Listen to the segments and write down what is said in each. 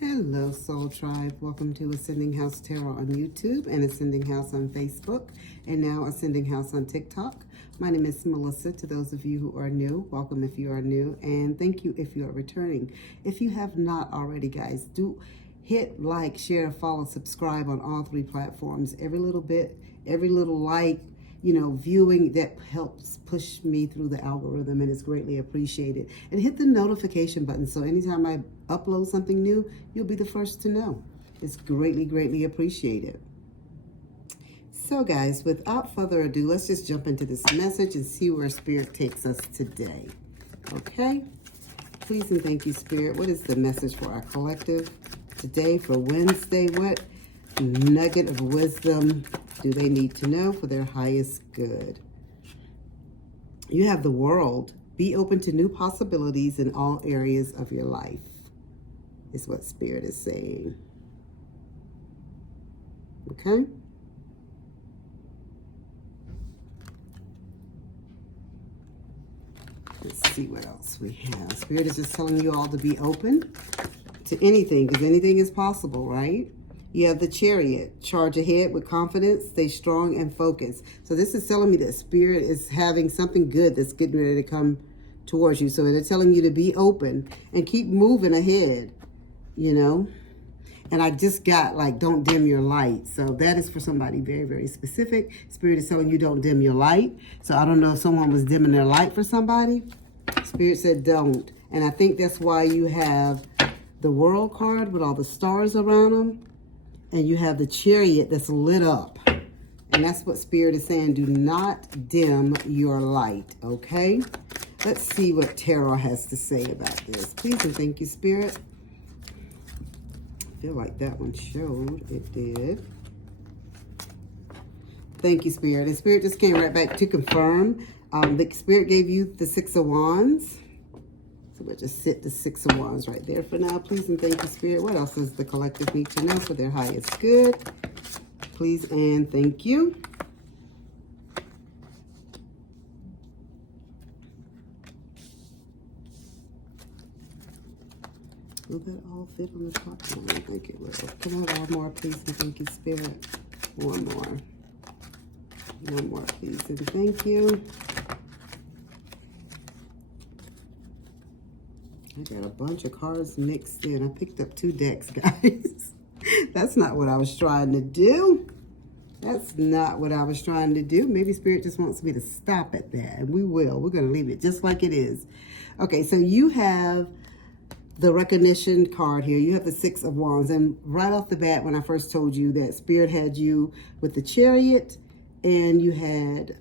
Hello, Soul Tribe. Welcome to Ascending House Tarot on YouTube and Ascending House on Facebook, and now Ascending House on TikTok. My name is Melissa. To those of you who are new, welcome if you are new, and thank you if you are returning. If you have not already, guys, do hit like, share, follow, subscribe on all three platforms. Every little bit, every little like, viewing that helps push me through the algorithm, and it's greatly appreciated. And hit the notification button so anytime I upload something new, you'll be the first to know. It's greatly, greatly appreciated. So guys, without further ado, let's just jump into this message and see where Spirit takes us today. Okay? Please and thank you, Spirit. What is the message for our collective today for Wednesday? What nugget of wisdom do they need to know for their highest good? You have the World. Be open to new possibilities in all areas of your life, is what Spirit is saying. Okay? Let's see what else we have. Spirit is just telling you all to be open to anything, because anything is possible, right? You have the Chariot. Charge ahead with confidence. Stay strong and focused. So this is telling me that Spirit is having something good that's getting ready to come towards you. So they're telling you to be open and keep moving ahead, And I just got like, don't dim your light. So that is for somebody very, very specific. Spirit is telling you don't dim your light. So I don't know if someone was dimming their light for somebody. Spirit said don't. And I think that's why you have the World card with all the stars around them. And you have the Chariot that's lit up. And that's what Spirit is saying. Do not dim your light, okay? Let's see what Tarot has to say about this. Please and thank you, Spirit. I feel like that one showed. It did. Thank you, Spirit. And Spirit just came right back to confirm. The Spirit gave you the Six of Wands. So we'll just sit the Six of Wands right there for now. Please and thank you, Spirit. What else does the collective need to know for their highest good? Please and thank you. Will that all fit on the top? I don't think it will. Come on, one more, please and thank you, Spirit. One more. One more, please and thank you. I got a bunch of cards mixed in. I picked up 2 decks, guys. That's not what I was trying to do. That's not what I was trying to do. Maybe Spirit just wants me to stop at that. And we will. We're going to leave it just like it is. Okay, so you have the recognition card here. You have the Six of Wands. And right off the bat, when I first told you that Spirit had you with the Chariot, and you had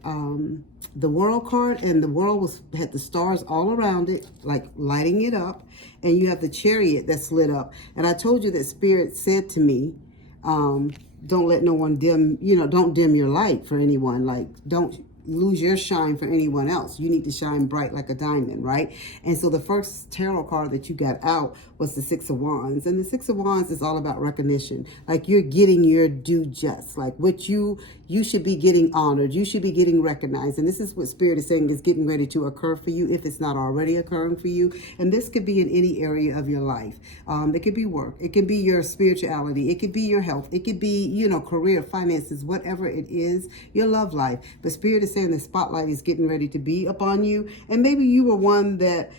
the World card, and the World had the stars all around it, like lighting it up, and you have the Chariot that's lit up. And I told you that Spirit said to me, don't let no one dim, don't dim your light for anyone. Like, don't lose your shine for anyone else. You need to shine bright like a diamond, right? And so the first tarot card that you got out was the Six of Wands. And the Six of Wands is all about recognition. Like, you're getting your due just. Like, what you should be getting honored. You should be getting recognized. And this is what Spirit is saying is getting ready to occur for you, if it's not already occurring for you. And this could be in any area of your life. It could be work. It could be your spirituality. It could be your health. It could be, career, finances, whatever it is, your love life. But Spirit is saying the spotlight is getting ready to be upon you. And maybe you were one that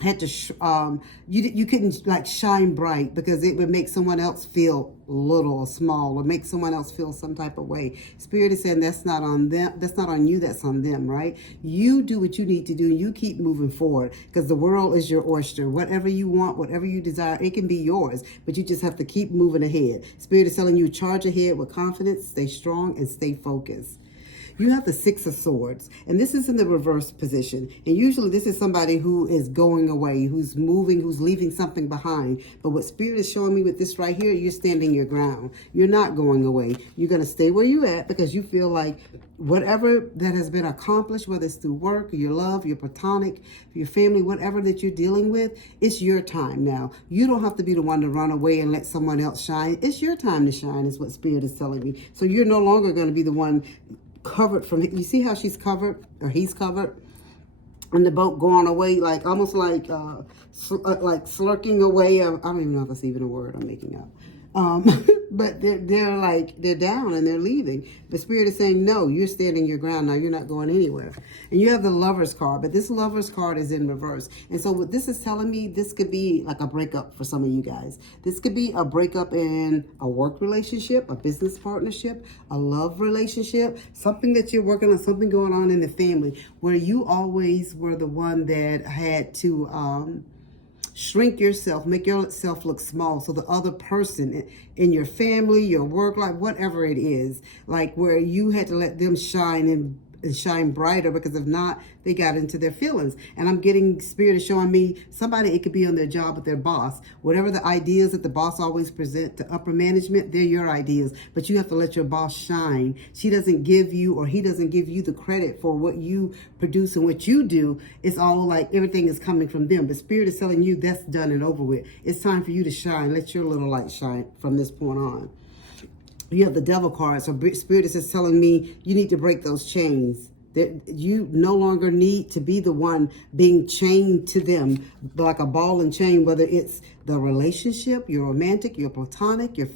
had to you couldn't like shine bright because it would make someone else feel little or small, or make someone else feel some type of way. Spirit is saying that's not on them, that's not on you, that's on them, right? You do what you need to do, and you keep moving forward, because the world is your oyster. Whatever you want, whatever you desire, it can be yours, but you just have to keep moving ahead. Spirit is telling you, charge ahead with confidence, stay strong, and stay focused. You have the Six of Swords, and this is in the reverse position. And usually this is somebody who is going away, who's moving, who's leaving something behind. But what Spirit is showing me with this right here, you're standing your ground. You're not going away. You're going to stay where you're at, because you feel like whatever that has been accomplished, whether it's through work, or your love, your platonic, your family, whatever that you're dealing with, it's your time now. You don't have to be the one to run away and let someone else shine. It's your time to shine, is what Spirit is telling me. So you're no longer going to be the one covered from, you see how she's covered, or he's covered? and the boat going away, like almost like slurking away. I don't even know if that's even a word I'm making up. But they're down and they're leaving. The Spirit is saying, no, you're standing your ground now. You're not going anywhere. And you have the Lover's card, but this Lover's card is in reverse. And so what this is telling me, this could be like a breakup for some of you guys. This could be a breakup in a work relationship, a business partnership, a love relationship, something that you're working on, something going on in the family where you always were the one that had to shrink yourself, make yourself look small, so the other person in your family, your work life, whatever it is, like where you had to let them shine and shine brighter, because if not, they got into their feelings. And I'm getting Spirit is showing me somebody, it could be on their job with their boss. Whatever the ideas that the boss always present to upper management, they're your ideas, but you have to let your boss shine. She doesn't give you, or he doesn't give you the credit for what you produce and what you do. It's all like everything is coming from them. But Spirit is telling you that's done and over with. It's time for you to shine. Let your little light shine from this point on. You have the Devil card. So Spirit is just telling me you need to break those chains. That you no longer need to be the one being chained to them like a ball and chain, whether it's the relationship, your romantic, your platonic, your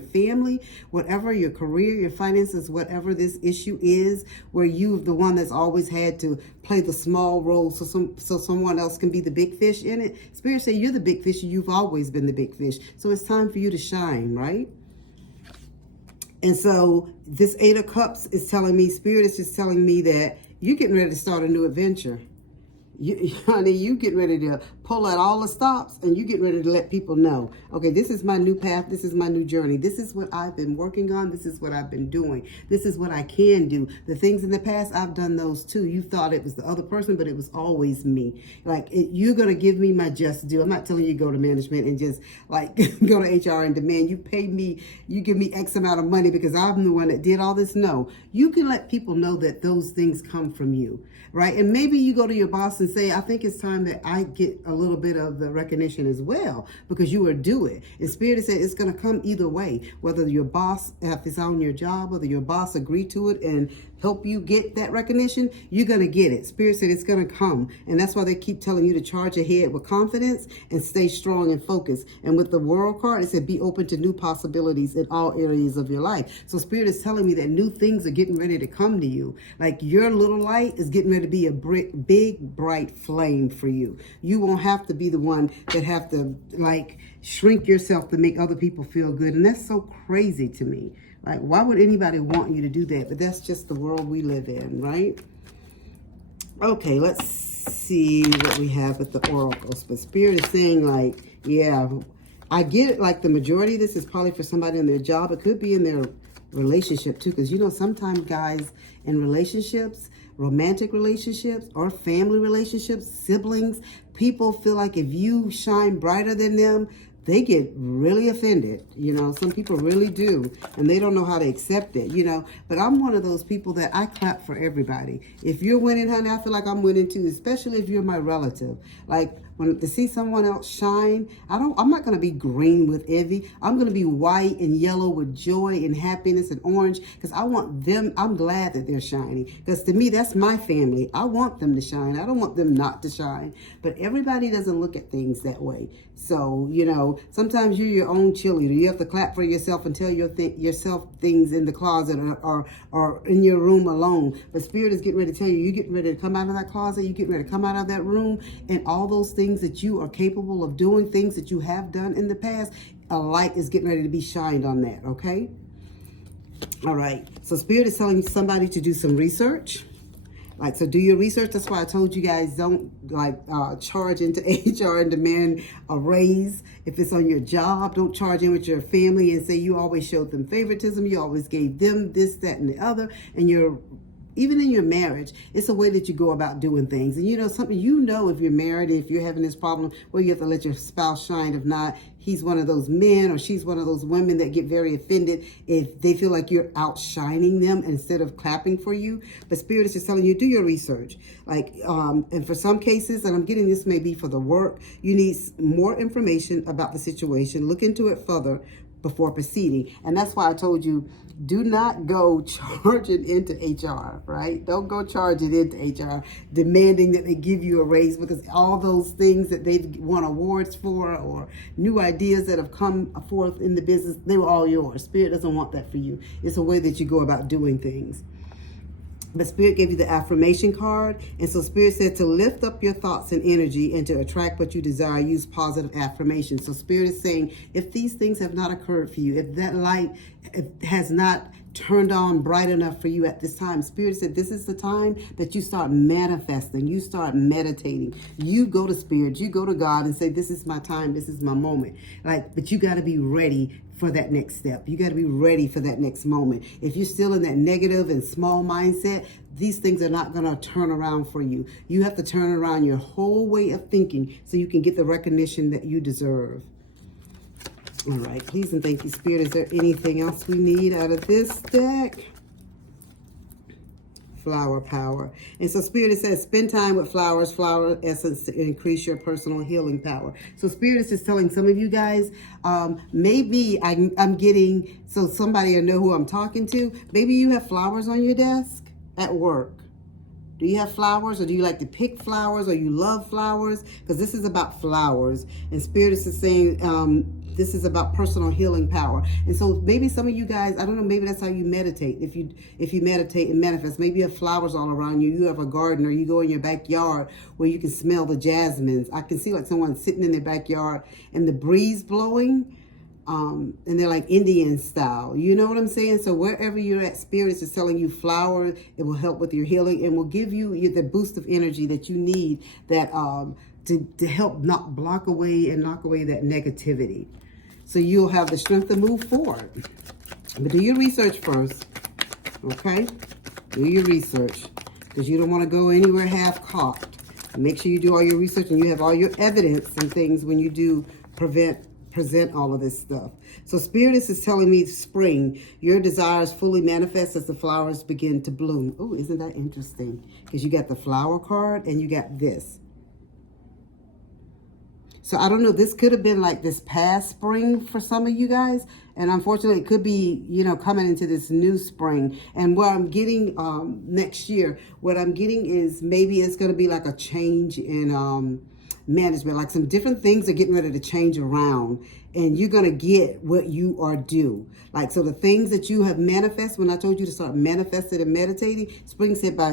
family, whatever, your career, your finances, whatever this issue is, where you're the one that's always had to play the small role so someone else can be the big fish in it. Spirit say you're the big fish. You've always been the big fish. So it's time for you to shine, right? And so this 8 of Cups is telling me, Spirit is just telling me that you're getting ready to start a new adventure. Honey, you get ready to pull out all the stops and you get ready to let people know, okay, this is my new path. This is my new journey. This is what I've been working on. This is what I've been doing. This is what I can do. The things in the past, I've done those too. You thought it was the other person, but it was always me. Like, you're going to give me my just due. I'm not telling you to go to management and just like go to HR and demand you pay me, you give me X amount of money because I'm the one that did all this. No, you can let people know that those things come from you, right? And maybe you go to your boss and say, I think it's time that I get a little bit of the recognition as well, because you are due it. And Spirit said it's going to come either way, whether your boss, if it's on your job, whether your boss agree to it and help you get that recognition, you're going to get it. Spirit said it's going to come. And that's why they keep telling you to charge ahead with confidence and stay strong and focused. And with the World card, it said be open to new possibilities in all areas of your life. So Spirit is telling me that new things are getting ready to come to you. Like your little light is getting ready to be a big, bright flame for you. You won't have to be the one that have to like shrink yourself to make other people feel good. And that's so crazy to me. Like, why would anybody want you to do that? But that's just the world we live in, right? Okay, let's see what we have with the oracles. But Spirit is saying, like, yeah, I get it. Like, the majority of this is probably for somebody in their job. It could be in their relationship, too. Because, you know, sometimes guys in relationships, romantic relationships or family relationships, siblings, people feel like if you shine brighter than them, they get really offended. You know, some people really do, and they don't know how to accept it, you know. But I'm one of those people that I clap for everybody. If you're winning, honey, I feel like I'm winning too, especially if you're my relative. Like, when to see someone else shine, I'm not going to be green with envy. I'm going to be white and yellow with joy and happiness and orange, because I want them, I'm glad that they're shining, because to me, that's my family. I want them to shine. I don't want them not to shine. But everybody doesn't look at things that way. So, you know, sometimes you're your own cheerleader. You have to clap for yourself and tell yourself things in the closet or in your room alone. But Spirit is getting ready to tell you, you're getting ready to come out of that closet. You're getting ready to come out of that room, and all those things that you are capable of doing, things that you have done in the past, a light is getting ready to be shined on that, okay? All right. So Spirit is telling somebody to do some research. Like, so do your research. That's why I told you guys don't like charge into HR and demand a raise. If it's on your job, don't charge in with your family and say you always showed them favoritism. You always gave them this, that, and the other. And even in your marriage, it's a way that you go about doing things. And you know, something, you know, if you're married, if you're having this problem where you have to let your spouse shine, if not, he's one of those men or she's one of those women that get very offended if they feel like you're outshining them instead of clapping for you. But Spirit is just telling you, do your research. Like, and for some cases, and I'm getting this maybe for the work, you need more information about the situation. Look into it further before proceeding. And that's why I told you, do not go charging into HR, right? Don't go charging into HR, demanding that they give you a raise, because all those things that they've won awards for or new ideas that have come forth in the business, they were all yours. Spirit doesn't want that for you. It's a way that you go about doing things. But Spirit gave you the affirmation card. And so Spirit said to lift up your thoughts and energy and to attract what you desire, use positive affirmations. So Spirit is saying, if these things have not occurred for you, if that light has not turned on bright enough for you at this time, Spirit said this is the time that you start manifesting, you start meditating. You go to Spirit, you go to God and say, this is my time, this is my moment. But you got to be ready for that next step. You got to be ready for that next moment. If you're still in that negative and small mindset, these things are not going to turn around for you. You have to turn around your whole way of thinking so you can get the recognition that you deserve. All right, please and thank you, Spirit. Is there anything else we need out of this deck? Flower power. And so Spirit, it says, spend time with flowers, flower essence to increase your personal healing power. So Spirit is just telling some of you guys, maybe I'm getting, so somebody will know who I'm talking to. Maybe you have flowers on your desk at work. Do you have flowers, or do you like to pick flowers, or you love flowers? Because this is about flowers. And Spirit is just saying, this is about personal healing power. And so maybe some of you guys, I don't know, maybe that's how you meditate. If you meditate and manifest, maybe you have flowers all around you. You have a garden, or you go in your backyard where you can smell the jasmines. I can see like someone sitting in their backyard and the breeze blowing. And they're like Indian style. You know what I'm saying? So wherever you're at, Spirit is just telling you flowers. It will help with your healing and will give you the boost of energy that you need, that to help not knock away that negativity. So you'll have the strength to move forward. But do your research first, okay? Do your research, because you don't want to go anywhere half-cocked. Make sure you do all your research and you have all your evidence and things when you do present all of this stuff. So Spirit is telling me spring, your desires fully manifest as the flowers begin to bloom. Oh, isn't that interesting? Because you got the flower card and you got this. So I don't know, this could have been like this past spring for some of you guys. And unfortunately, it could be, coming into this new spring. And what I'm getting next year, what I'm getting is maybe it's going to be like a change in management. Like some different things are getting ready to change around. And you're going to get what you are due. Like, so the things that you have manifested, when I told you to start manifesting and meditating, Spirit said, by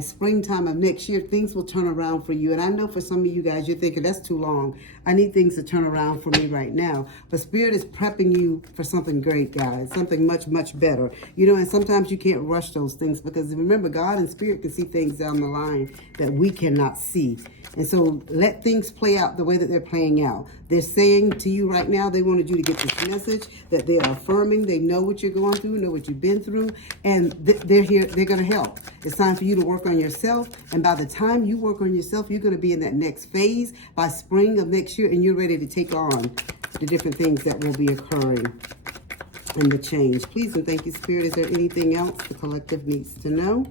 springtime of next year, things will turn around for you. And I know for some of you guys, you're thinking, that's too long. I need things to turn around for me right now. But Spirit is prepping you for something great, guys. Something much, much better. And sometimes you can't rush those things, because remember, God and Spirit can see things down the line that we cannot see. And so let things play out the way that they're playing out. They're saying to you right now, they wanted you to get this message, that they are affirming. They know what you're going through, know what you've been through, and they're here. They're going to help. It's time for you to work on yourself. And by the time you work on yourself, you're going to be in that next phase by spring of next year, and you're ready to take on the different things that will be occurring in the change. Please and thank you, Spirit. Is there anything else the collective needs to know?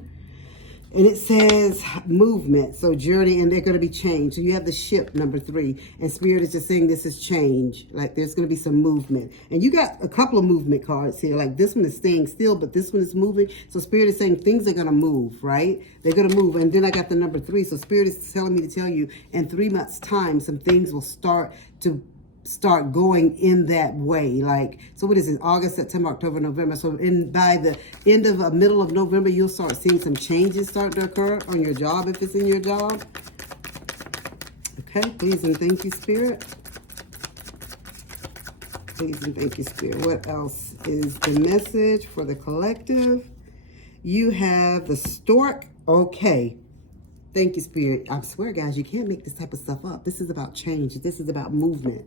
And it says movement, so journey, and they're going to be changed. So you have the ship, number 3, and Spirit is just saying this is change. Like there's going to be some movement. And you got a couple of movement cards here. Like this one is staying still, but this one is moving. So Spirit is saying things are going to move, right? They're going to move. And then I got the number 3. So Spirit is telling me to tell you in 3 months' time, some things will start going in that way. Like, so what is it? August, September, October, November. So by the end of middle of November, you'll start seeing some changes start to occur on your job, if it's in your job. Okay, please and thank you, Spirit. Please and thank you, Spirit. What else is the message for the collective? You have the stork. Okay. Thank you, Spirit. I swear, guys, you can't make this type of stuff up. This is about change. This is about movement.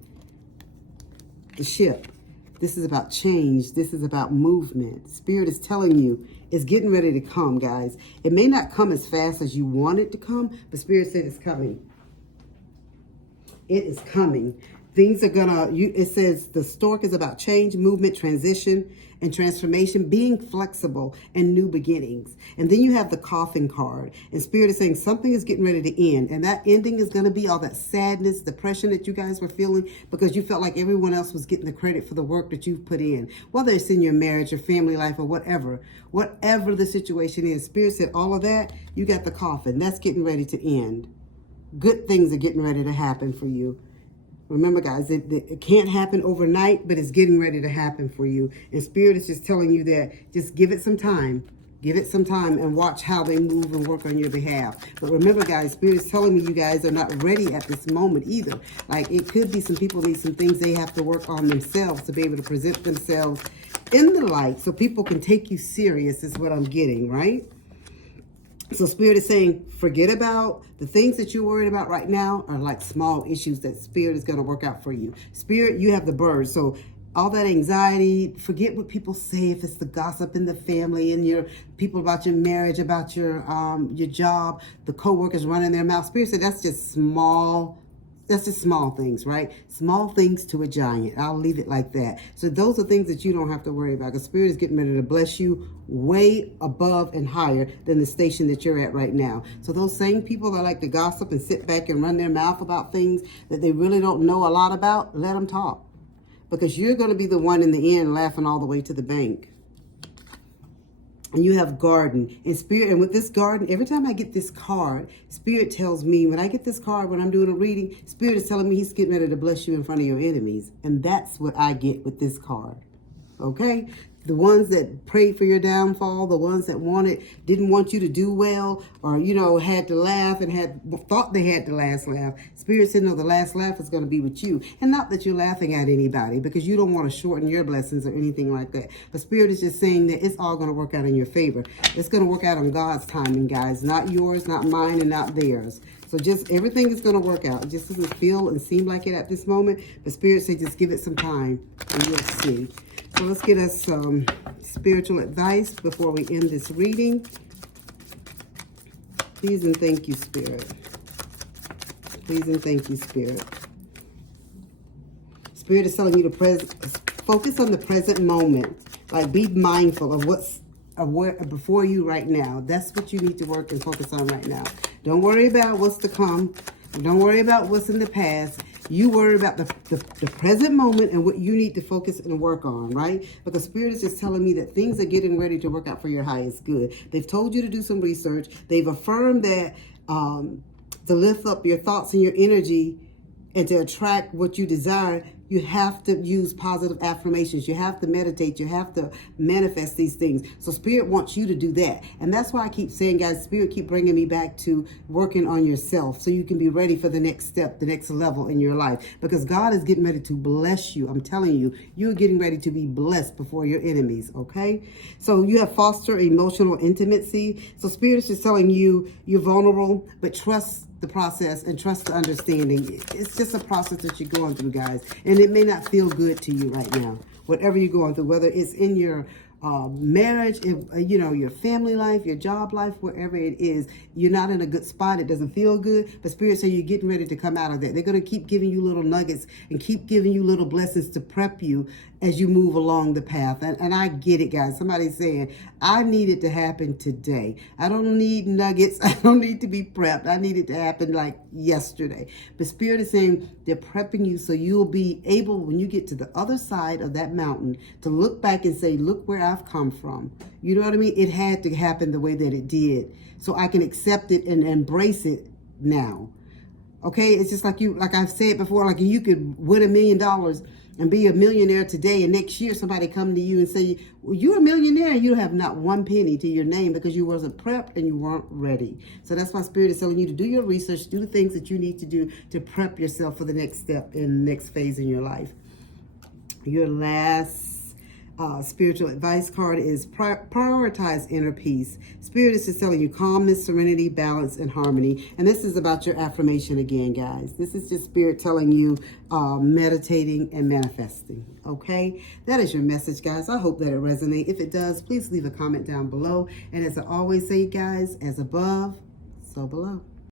The ship. This is about change. This is about movement. Spirit is telling you it's getting ready to come, guys. It may not come as fast as you want it to come, but Spirit said it's coming. It is coming. Things are gonna, it says the stork is about change, movement, transition, and transformation, being flexible and new beginnings. And then you have the coffin card. And Spirit is saying something is getting ready to end. And that ending is going to be all that sadness, depression that you guys were feeling because you felt like everyone else was getting the credit for the work that you've put in. Whether it's in your marriage, your family life, or whatever. Whatever the situation is, Spirit said all of that, you got the coffin. That's getting ready to end. Good things are getting ready to happen for you. Remember, guys, it can't happen overnight, but it's getting ready to happen for you. And Spirit is just telling you that just give it some time. Give it some time and watch how they move and work on your behalf. But remember, guys, Spirit is telling me you guys are not ready at this moment either. Like, it could be some people need some things they have to work on themselves to be able to present themselves in the light so people can take you serious is what I'm getting, right? So Spirit is saying, forget about the things that you're worried about right now are like small issues that Spirit is going to work out for you. Spirit, you have the bird. So all that anxiety, forget what people say, if it's the gossip in the family and your people about your marriage, about your job, the co-workers running their mouth. Spirit said that's just small. That's just small things, right? Small things to a giant. I'll leave it like that. So those are things that you don't have to worry about because Spirit is getting ready to bless you way above and higher than the station that you're at right now. So those same people that like to gossip and sit back and run their mouth about things that they really don't know a lot about, let them talk. Because you're going to be the one in the end laughing all the way to the bank. And you have garden and Spirit. And with this garden, every time I get this card, Spirit tells me when I get this card, when I'm doing a reading, Spirit is telling me he's getting ready to bless you in front of your enemies. And that's what I get with this card. Okay? The ones that prayed for your downfall, the ones that didn't want you to do well, or, had to laugh and thought they had the last laugh. Spirit said, no, the last laugh is going to be with you. And not that you're laughing at anybody because you don't want to shorten your blessings or anything like that. But Spirit is just saying that it's all going to work out in your favor. It's going to work out on God's timing, guys. Not yours, not mine, and not theirs. So just everything is going to work out. It just doesn't feel and seem like it at this moment. But Spirit said, just give it some time and you'll see. So let's get us some spiritual advice before we end this reading. Please and thank you, Spirit. Please and thank you, Spirit. Spirit is telling you to focus on the present moment. Like, be mindful of what's before you right now. That's what you need to work and focus on right now. Don't worry about what's to come. Don't worry about what's in the past. You worry about the present moment and what you need to focus and work on, right? Because Spirit is just telling me that things are getting ready to work out for your highest good. They've told you to do some research. They've affirmed that to lift up your thoughts and your energy and to attract what you desire, you have to use positive affirmations. You have to meditate. You have to manifest these things. So Spirit wants you to do that. And that's why I keep saying, guys, Spirit keep bringing me back to working on yourself so you can be ready for the next step, the next level in your life. Because God is getting ready to bless you. I'm telling you, you're getting ready to be blessed before your enemies, okay? So you have foster emotional intimacy. So Spirit is just telling you you're vulnerable, but trust the process and trust the understanding. It's just a process that you're going through, guys. And it may not feel good to you right now. Whatever you're going through, whether it's in your marriage, your family life, your job life, wherever it is, you're not in a good spot. It doesn't feel good. But Spirit says you're getting ready to come out of that. They're going to keep giving you little nuggets and keep giving you little blessings to prep you as you move along the path. And I get it, guys. Somebody's saying, I need it to happen today. I don't need nuggets. I don't need to be prepped. I need it to happen like yesterday. But Spirit is saying they're prepping you so you'll be able, when you get to the other side of that mountain, to look back and say, look where I've come from. You know what I mean? It had to happen the way that it did so I can accept it and embrace it now. Okay? It's just like I've said before, like you could win $1 million and be a millionaire today, and next year somebody come to you and say, well, you're a millionaire, and you have not one penny to your name because you wasn't prepped and you weren't ready. So that's why Spirit is telling you to do your research, do the things that you need to do to prep yourself for the next step in the next phase in your life. Your last spiritual advice card is prioritize inner peace. Spirit is just telling you calmness, serenity, balance, and harmony. And this is about your affirmation again, guys. This is just Spirit telling you meditating and manifesting. Okay? That is your message, guys. I hope that it resonates. If it does, please leave a comment down below. And as I always say, guys, as above, so below.